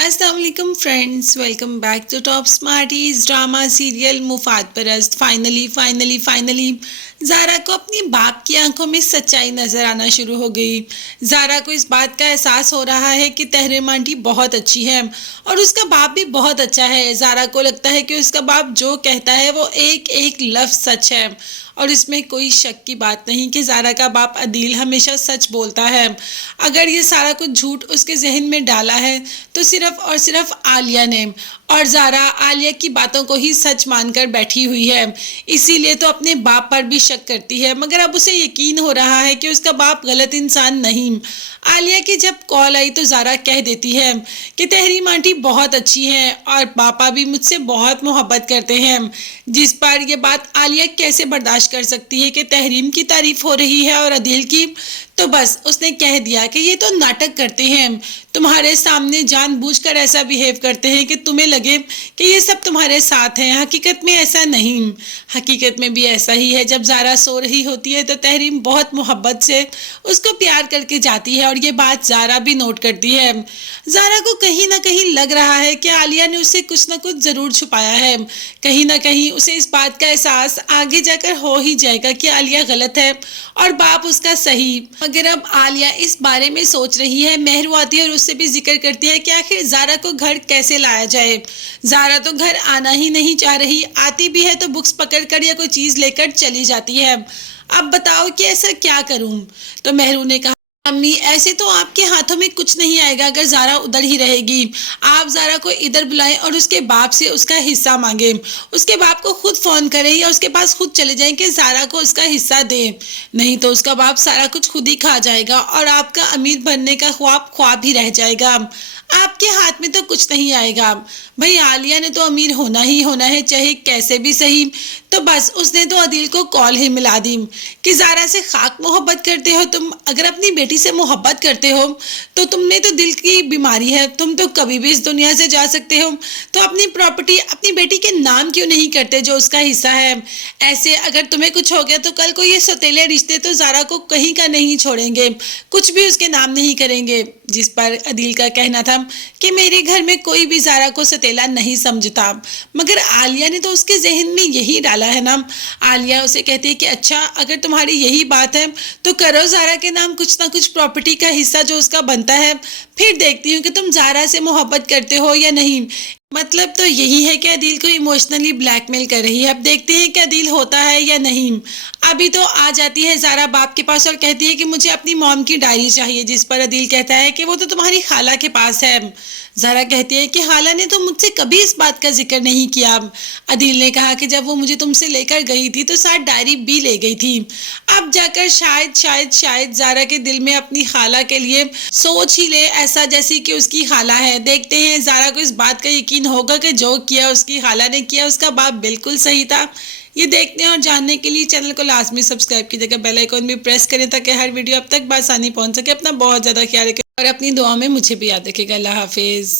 अस्सलाम वालेकुम friends, welcome back to top smarties drama serial Mufaad Parast. Finally Zaara को अपनी बाप की आंखों में सच्चाई नज़र आना शुरू हो गई। ज़ारा को इस बात का एहसास हो रहा है कि तहरीम आंटी बहुत अच्छी है और उसका बाप भी बहुत अच्छा है। ज़ारा को लगता है कि उसका बाप जो कहता है वो एक एक लफ्ज़ सच है और इसमें कोई शक की बात नहीं कि ज़ारा का बाप अदील हमेशा सच बोलता है। अगर ये सारा कुछ झूठ उसके जहन में डाला है तो सिर्फ और सिर्फ आलिया ने, और ज़ारा आलिया की बातों को ही सच मानकर बैठी हुई है, इसीलिए तो अपने बाप पर भी शक करती है। मगर अब उसे यकीन हो रहा है कि उसका बाप गलत इंसान नहीं। आलिया की जब कॉल आई तो ज़ारा कह देती है कि तहरीम आंटी बहुत अच्छी हैं और पापा भी मुझसे बहुत मोहब्बत करते हैं, जिस पर यह बात आलिया कैसे बर्दाश्त कर सकती है कि तहरीम की तारीफ हो रही है और अदील की। तो बस उसने कह दिया कि ये तो नाटक करते हैं, तुम्हारे सामने जानबूझकर ऐसा बिहेव करते हैं कि तुम्हें लगे कि ये सब तुम्हारे साथ हैं। हकीकत में ऐसा नहीं, हकीकत में भी ऐसा ही है। जब ज़ारा सो रही होती है तो तहरीम बहुत मोहब्बत से उसको प्यार करके जाती है और ये बात ज़ारा भी नोट करती है। ज़ारा को कहीं ना कहीं लग रहा है कि आलिया ने उससे कुछ ना कुछ ज़रूर छुपाया है। कहीं ना कहीं उसे इस बात का एहसास आगे जाकर हो ही जाएगा कि आलिया गलत है और बाप उसका सही। मगर अब आलिया इस बारे में सोच रही है। मेहरू आती है और उससे भी जिक्र करती है कि आखिर ज़ारा को घर कैसे लाया जाए। ज़ारा तो घर आना ही नहीं चाह रही, आती भी है तो बुक्स पकड़कर या कोई चीज़ लेकर चली जाती है। अब बताओ कि ऐसा क्या करूं? तो मेहरू ने कहा, अम्मी ऐसे तो आपके हाथों में कुछ नहीं आएगा अगर ज़ारा उधर ही रहेगी। आप ज़ारा को इधर बुलाएं और उसके बाप से उसका हिस्सा मांगे। उसके बाप को खुद फ़ोन करें या उसके पास खुद चले जाएं कि ज़ारा को उसका हिस्सा दे। नहीं तो उसका बाप सारा कुछ खुद ही खा जाएगा और आपका अमीर बनने का ख्वाब ख्वाब ही रह जाएगा। आपके हाथ में तो कुछ नहीं आएगा। भाई आलिया ने तो अमीर होना ही होना है, चाहे कैसे भी सही। तो बस उसने तो अदील को कॉल ही मिला दी कि ज़ारा से खाक मोहब्बत करते हो तुम। अगर अपनी बेटी से मोहब्बत करते हो तो तुम में तो दिल की बीमारी है, तुम तो कभी भी इस दुनिया से जा सकते हो। तो अपनी प्रॉपर्टी अपनी बेटी के नाम क्यों नहीं करते जो उसका हिस्सा है? ऐसे अगर तुम्हें कुछ हो गया तो कल को ये सौतेले रिश्ते तो ज़ारा को कहीं का नहीं छोड़ेंगे, कुछ भी उसके नाम नहीं करेंगे। जिस पर अदील का कहना था कि मेरे घर में कोई भी ज़ारा को सौतेला नहीं समझता। मगर आलिया ने तो उसके जहन में यही डाला है ना। आलिया उसे कहती है कि अच्छा अगर तुम्हारी यही बात है तो करो ज़ारा के नाम कुछ ना कुछ प्रॉपर्टी का हिस्सा जो उसका बनता है, फिर देखती हूँ कि तुम ज़ारा से मोहब्बत करते हो या नहीं। मतलब तो यही है कि अदील को इमोशनली ब्लैकमेल कर रही है। अब देखते हैं कि अदील होता है या नहीं। अभी तो आ जाती है ज़ारा बाप के पास और कहती है कि मुझे अपनी मॉम की डायरी चाहिए, जिस पर अदील कहता है कि वो तो तुम्हारी खाला के पास है। ज़ारा कहती है कि खाला ने तो मुझसे कभी इस बात का जिक्र नहीं किया। अदील ने कहा कि जब वो मुझे तुमसे लेकर गई थी तो साथ डायरी भी ले गई थी। अब जाकर शायद शायद शायद ज़ारा के दिल में अपनी खाला के लिए सोच ही ले ऐसा जैसी कि उसकी खाला है। देखते हैं ज़ारा को इस बात का यकीन होगा कि जो किया उसकी खाला ने किया, उसका बाप बिल्कुल सही था। ये देखने और जानने के लिए चैनल को लाजमी सब्सक्राइब कीजिएगा, बेल आइकन भी प्रेस करें ताकि हर वीडियो अब तक बआसानी पहुंच सके। अपना बहुत ज़्यादा ख्याल रखें और अपनी दुआ में मुझे भी याद रखिएगा। अल्लाह हाफिज़।